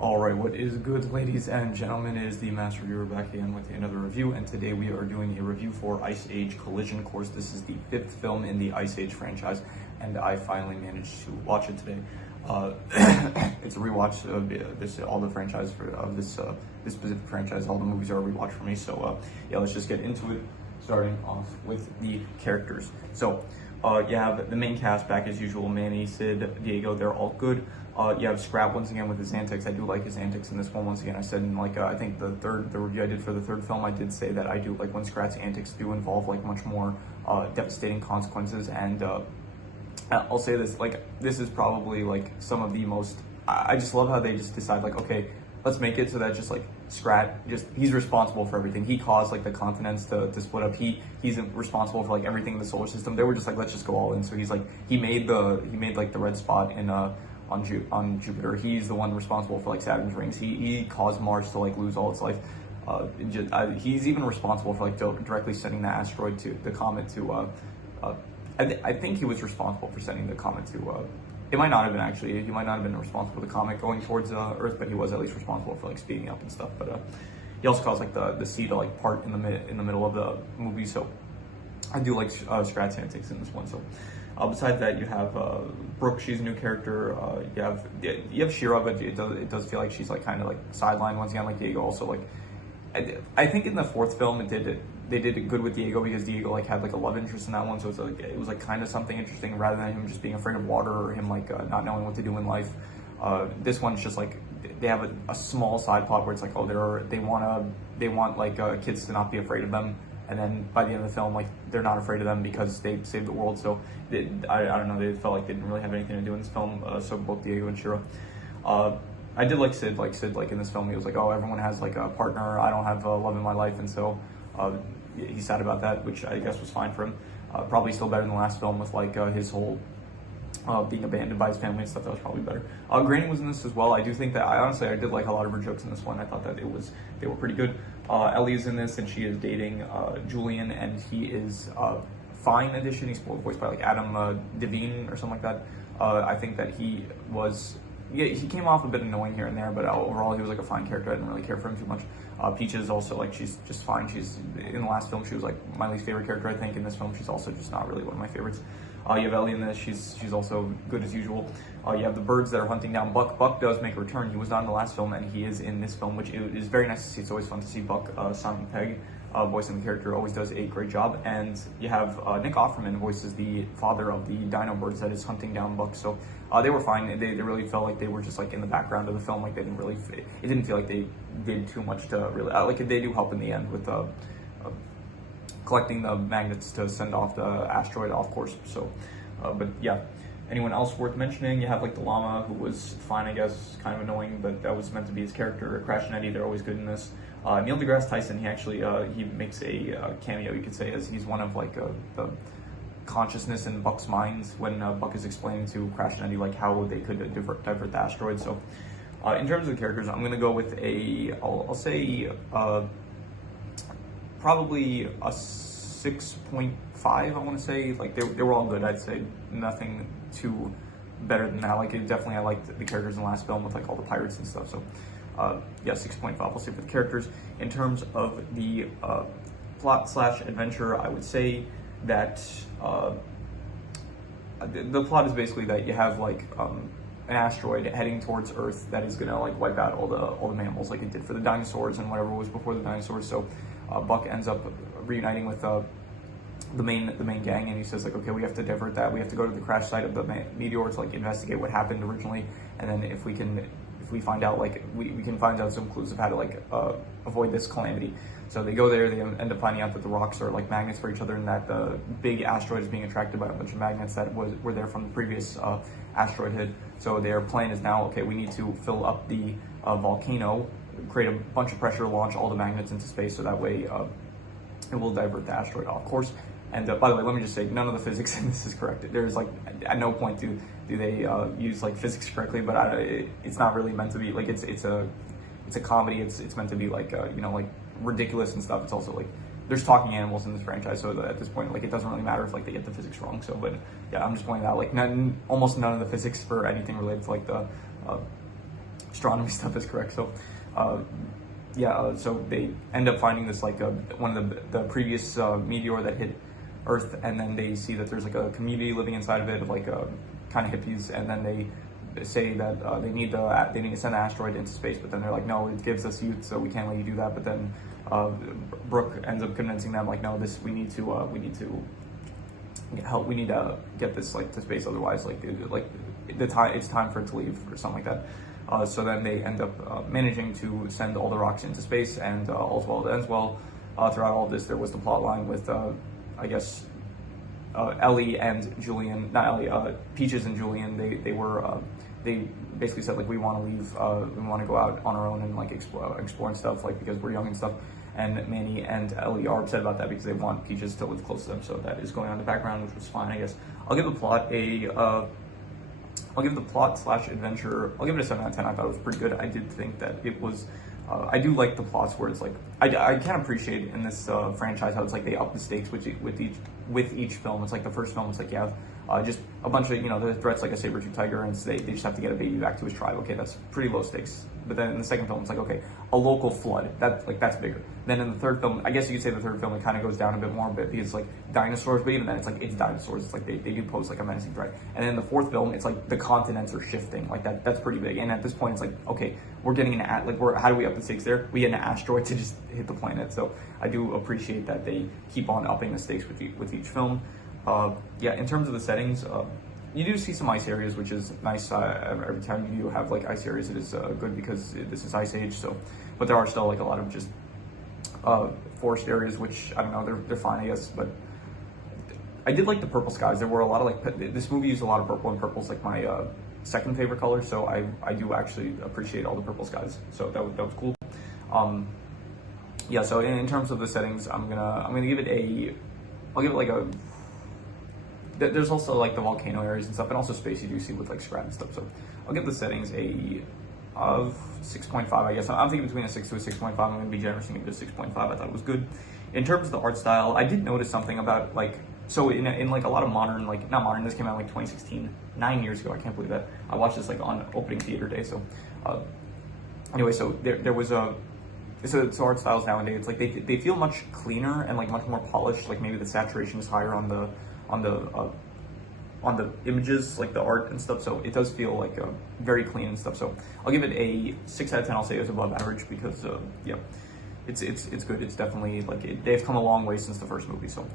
Alright, what is good, ladies and gentlemen? It is the Master Reviewer back again with another review, and today we are doing a review for Ice Age Collision Course. This is the 5th film in the Ice Age franchise, and I finally managed to watch it today. It's a rewatch of all the franchise of this specific franchise. All the movies are a rewatch for me, so yeah, let's just get into it, starting off with the characters. So, you have the main cast back as usual: Manny, Sid, Diego. They're all good. You have Scrap once again with his antics. I do like his antics in this one. Once again, I said in I think the review I did for the third film, I did say that I do like when Scrat's antics do involve much more devastating consequences. And I'll say this, this is probably some of the most. I just love how they just decide okay, let's make it so that just Scrat, he's responsible for everything. He caused the continents to split up. He's responsible for everything in the solar system. They were just let's just go all in. So he's he made the red spot in on Jupiter. He's the one responsible for Saturn's rings. He caused Mars to lose all its life. He's even responsible for directly sending the asteroid to the comet to. I think he was responsible for sending the comet to. It might not have been actually. He might not have been responsible for the comet going towards Earth, but he was at least responsible for speeding up and stuff. But he also caused the sea to part in the middle of the movie. So I do like Scrat's antics in this one. So besides that, you have Brooke. She's a new character. You have Shira, but it does feel like she's kind of sidelined once again. Diego also I think in the fourth film they did it good with Diego because Diego had a love interest in that one, so it was kind of something interesting rather than him just being afraid of water or him not knowing what to do in life. This one's just they have a small side plot where it's they want kids to not be afraid of them, and then by the end of the film they're not afraid of them because they saved the world. So I don't know, they felt they didn't really have anything to do in this film. So both Diego and Shira. I did like Sid. Sid in this film, he was oh, everyone has a partner. I don't have love in my life, and so he's sad about that, which I guess was fine for him. Probably still better than the last film with his whole being abandoned by his family and stuff. That was probably better. Granny was in this as well. I do think that I did like a lot of her jokes in this one. I thought that they were pretty good. Ellie is in this, and she is dating Julian, and he is fine addition. He's voiced by Adam Devine or something like that. I think that he came off a bit annoying here and there, but overall he was a fine character. I didn't really care for him too much. Peaches also she's just fine. She's in the last film she was my least favorite character. I think in this film she's also just not really one of my favorites. You have Ellie in this. She's also good as usual. You have the birds that are hunting down Buck. Buck does make a return. He was not in the last film, and he is in this film, which is very nice to see. It's always fun to see Buck. Simon Pegg voicing the character always does a great job. And you have Nick Offerman voices the father of the dino birds that is hunting down Buck. So they were fine. They really felt like they were just in the background of the film. They didn't really. It didn't feel like they did too much to really. They do help in the end with collecting the magnets to send off the asteroid off course. So, but yeah. Anyone else worth mentioning? You have the llama, who was fine, I guess, kind of annoying, but that was meant to be his character. Crash and Eddie, they're always good in this. Neil deGrasse Tyson, he actually he makes a cameo, you could say, as he's one of the consciousness in Buck's mind when Buck is explaining to Crash and Eddie how they could divert the asteroid. So, in terms of the characters, I'm gonna go with I'll say probably a 6.5. I want to say they were all good. I'd say nothing too better than that. Definitely I liked the characters in the last film with all the pirates and stuff. So yeah, 6.5. I'll say for the characters. In terms of the plot / adventure, I would say that the plot is basically that you have an asteroid heading towards Earth that is gonna wipe out all the mammals like it did for the dinosaurs and whatever was before the dinosaurs. So Buck ends up reuniting with the main gang, and he says okay, we have to divert that. We have to go to the crash site of the meteor to investigate what happened originally, and then if we find out we can find out some clues of how to avoid this calamity. So they go there. They end up finding out that the rocks are magnets for each other, and that the big asteroid is being attracted by a bunch of magnets that were there from the previous asteroid hit. So their plan is now okay, we need to fill up the volcano, create a bunch of pressure, launch all the magnets into space, so that way it will divert the asteroid off course. And by the way, let me just say, none of the physics in this is correct. There's at no point do they use physics correctly, but it's not really meant to be it's a comedy. It's meant to be ridiculous and stuff. It's also there's talking animals in this franchise, so at this point it doesn't really matter if they get the physics wrong. So, but yeah, I'm just pointing out almost none of the physics for anything related to the astronomy stuff is correct. So, so they end up finding this like one of the previous meteor that hit Earth, and then they see that there's like a community living inside of it of like kind of hippies, and then they say that they need to send an asteroid into space, but then they're like, no, it gives us youth, so we can't let you do that. But then Brooke ends up convincing them like, no, we need to help. We need to get this like to space, otherwise it's time for it to leave or something like that. So then they end up managing to send all the rocks into space, and all's well that ends well. Throughout all of this, there was the plot line with I guess Ellie and Julian, not Ellie, Peaches and Julian. They basically said like, we want to leave, we want to go out on our own and like explore and stuff, like because we're young and stuff. And Manny and Ellie are upset about that because they want Peaches to live close to them. So that is going on in the background, which was fine, I guess. I'll give the plot slash adventure, I'll give it a 7 out of 10. I thought it was pretty good. I did think that it was, I do like the plots where it's like, I can appreciate in this franchise how it's like they up the stakes with each film. It's like the first film, it's like you have just a bunch of, the threats like a saber-tooth tiger, and they just have to get a baby back to his tribe. Okay, that's pretty low stakes. But then in the second film, it's like, okay, a local flood, that's bigger. Then in the third film, I guess you could say the third film, it kind of goes down a bit more, because it's like dinosaurs, but even then it's like, it's dinosaurs. It's like they do pose like a menacing threat. And then in the fourth film, it's like the continents are shifting, like that's pretty big. And at this point, it's like, okay, we're getting how do we up the stakes there? We get an asteroid to just hit the planet. So I do appreciate that they keep on upping the stakes with each film. In terms of the settings, you do see some ice areas, which is nice. Every time you do have like ice areas, it is good because this is Ice Age. So, but there are still like a lot of just forest areas, which I don't know, they're fine, I guess. But I did like the purple skies. There were a lot of like, this movie used a lot of purple, and purple's like my second favorite color. So I do actually appreciate all the purple skies. So that was cool. So in terms of the settings, I'm gonna give it I'll give it like a. There's also like the volcano areas and stuff, and also space you do see with like scrap and stuff. So I'll give the settings of 6.5, I guess. I'm thinking between a 6 to a 6.5. I'm going to be generous and give it a 6.5. I thought it was good. In terms of the art style, I did notice something about like, so in like a lot of modern, like not modern, this came out like 2016, 9 years ago. I can't believe that. I watched this like on opening theater day. So anyway, so there was so art styles nowadays, like they feel much cleaner and like much more polished. Like maybe the saturation is higher on the images, like the art and stuff. So it does feel like very clean and stuff. So I'll give it a 6 out of 10. I'll say it's above average because it's good. It's definitely like they've come a long way since the first movie. So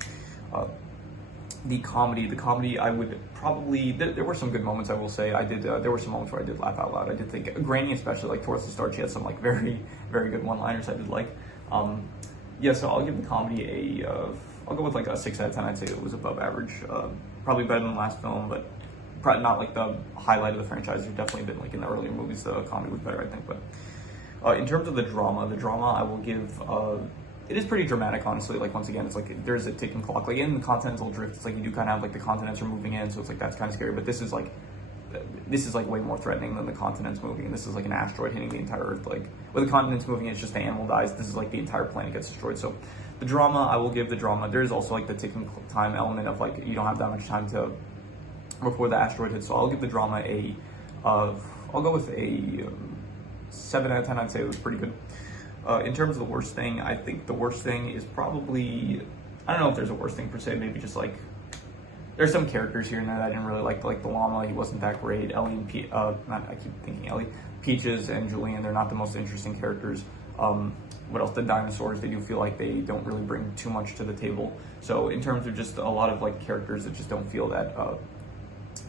the comedy, I would probably, there were some good moments, I will say. There were some moments where I did laugh out loud. I did think Granny, especially like towards the start, she had some like very, very good one-liners I did like. So I'll give the comedy I'll go with like a 6 out of 10. I'd say it was above average. Probably better than the last film, but probably not like the highlight of the franchise. There's definitely been like in the earlier movies, the comedy was better, I think. But in terms of the drama I will give, it is pretty dramatic, honestly. Like once again, it's like there's a ticking clock. Like in the Continental Drift, it's like you do kind of have like the continents are moving in, so it's like that's kind of scary. But this is like way more threatening than the continents moving, and this is like an asteroid hitting the entire Earth. Like with the continents moving, it's just the animal dies. This is like the entire planet gets destroyed. So the drama, I will give the drama. There's also like the ticking time element of like you don't have that much time before the asteroid hits. So I'll give the drama I'll go with a 7 out of 10. I'd say it was pretty good. In terms of the worst thing, I think the worst thing is probably, I don't know if there's a worst thing per se, maybe just like, there's some characters here and there that I didn't really like the llama, he wasn't that great. Ellie and I keep thinking Ellie. Peaches and Julian, they're not the most interesting characters. What else? The dinosaurs, they do feel like they don't really bring too much to the table. So in terms of just a lot of like characters that just don't feel that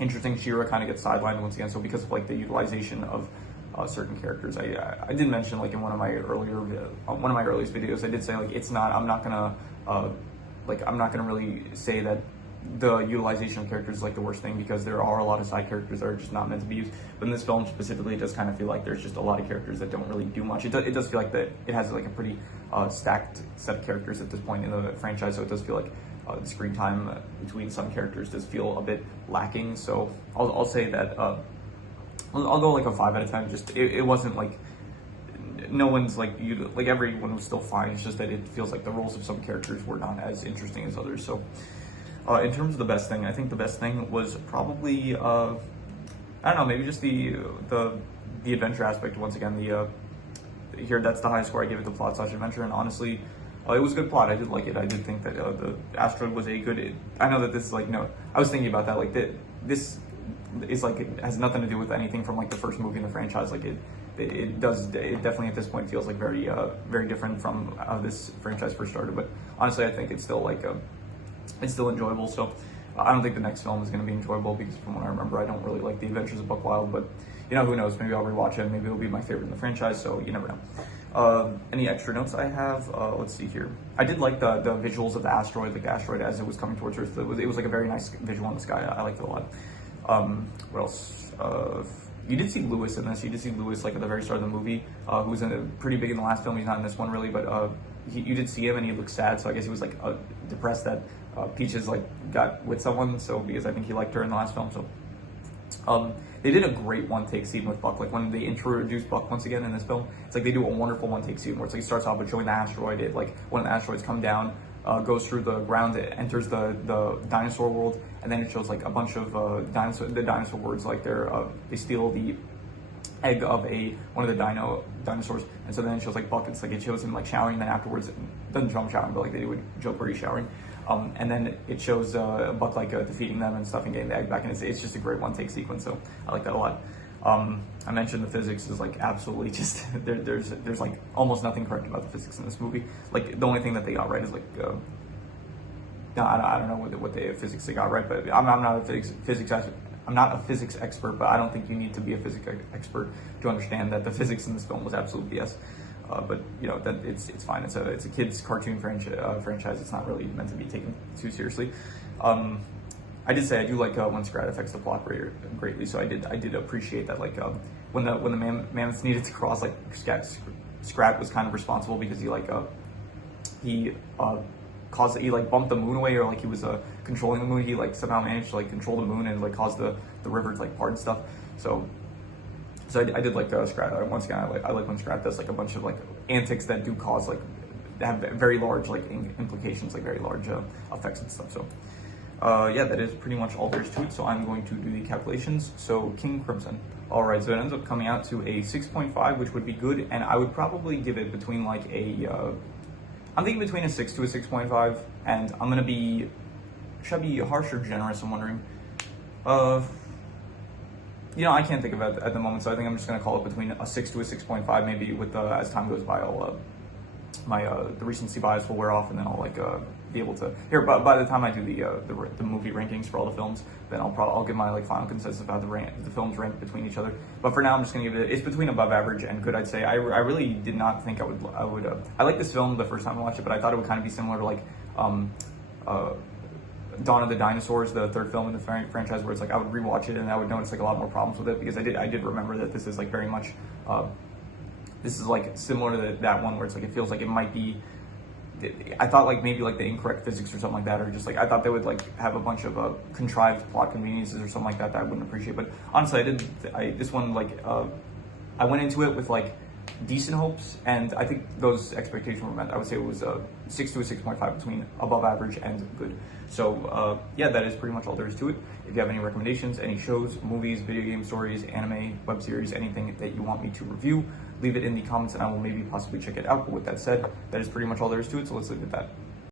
interesting, She-Ra kind of gets sidelined once again. So because of like the utilization of certain characters, I did mention like in one of my earliest videos, I did say like I'm not gonna really say that the utilization of characters is like the worst thing, because there are a lot of side characters that are just not meant to be used. But in this film specifically, it does kind of feel like there's just a lot of characters that don't really do much. It does feel like that it has like a pretty stacked set of characters at this point in the franchise, so it does feel like the screen time between some characters does feel a bit lacking. So I'll say that I'll go like a 5 out of 10. Just it wasn't like no one's like everyone was still fine. It's just that it feels like the roles of some characters were not as interesting as others. So in terms of the best thing, I think the best thing was probably I don't know, maybe just the the adventure aspect, once again, here that's the highest score I give it, the plot slash adventure, and honestly, it was a good plot. I did like it. I did think that the asteroid was a good. I know that this is like no. I was thinking about that. Like this is like it has nothing to do with anything from like the first movie in the franchise. Like it definitely at this point feels like very very different from how this franchise first started. But honestly, I think it's still like it's still enjoyable. So I don't think the next film is going to be enjoyable because from what I remember, I don't really like The Adventures of Buck Wild. But you know, who knows? Maybe I'll rewatch it. Maybe it'll be my favorite in the franchise. So you never know. Any extra notes I have? Let's see here. I did like the visuals of the asteroid, like the asteroid as it was coming towards Earth. It was like a very nice visual in the sky. I liked it a lot. What else? You did see Lewis in this. You did see Lewis like at the very start of the movie, who was pretty big in the last film. He's not in this one really, but you did see him and he looked sad. So I guess he was like depressed that Peaches like got with someone. So because I think he liked her in the last film. So they did a great one-take scene with Buck. Like when they introduce Buck once again in this film, it's like they do a wonderful one-take scene where it's like it starts off with showing the asteroid. It like one of the asteroids come down, goes through the ground, it enters the dinosaur world, and then it shows like a bunch of the dinosaur words. Like they steal the egg of one of the dinosaurs, and so then it shows like Buck. It's like it shows him like showering. Then afterwards, it doesn't show him showering, but like they do with Joe Perry showering. And then it shows Buck like defeating them and stuff and getting the egg back, and it's just a great one-take sequence. So I like that a lot. I mentioned the physics is like absolutely just there's like almost nothing correct about the physics in this movie. Like the only thing that they got right is like no, I don't know what the physics they got right, but I'm not a physics I'm not a physics expert, but I don't think you need to be a physics expert to understand that the physics in this film was absolute BS. But you know that it's fine. It's a kids cartoon franchise. It's not really meant to be taken too seriously. I did say I do like when Scrat affects the plot greatly. So I did appreciate that. Like when the mammoths needed to cross, like Scrat was kind of responsible because he bumped the moon away, or like he was controlling the moon. He like somehow managed to like control the moon and like cause the river to like part and stuff. So I did like Scrat. Once again, I like when Scrat does like a bunch of like antics that do cause like have very large like implications, like very large effects and stuff. So yeah, that is pretty much all there is to it. So I'm going to do the calculations. So King Crimson. All right, so it ends up coming out to a 6.5, which would be good, and I would probably give it between like I'm thinking between a 6 to a 6.5, and I'm gonna be, should I be harsh or generous? I'm wondering. You know, I can't think of it at the moment, so I think I'm just gonna call it between a 6 to a 6.5. Maybe with as time goes by, I'll the recency bias will wear off, and then I'll like be able to here. But by the time I do the movie rankings for all the films, then I'll give my like final consensus about the films ranked between each other. But for now, I'm just gonna give it's between above average and good. I'd say I really did not think I would. I like this film the first time I watched it, but I thought it would kind of be similar to like Dawn of the Dinosaurs, the third film in the franchise, where it's like I would rewatch it and I would notice like a lot more problems with it, because I did remember that this is like very much this is like similar to that one where it's like it feels like it might be. I thought like maybe like the incorrect physics or something like that, or just like I thought they would like have a bunch of contrived plot conveniences or something like that I wouldn't appreciate. But honestly, this one like I went into it with like decent hopes, and I think those expectations were met. I would say it was a 6 to a 6.5 between above average and good. So yeah, that is pretty much all there is to it. If you have any recommendations, any shows, movies, video game stories, anime, web series, anything that you want me to review, leave it in the comments and I will maybe possibly check it out. But with that said, that is pretty much all there is to it, so let's leave it at that.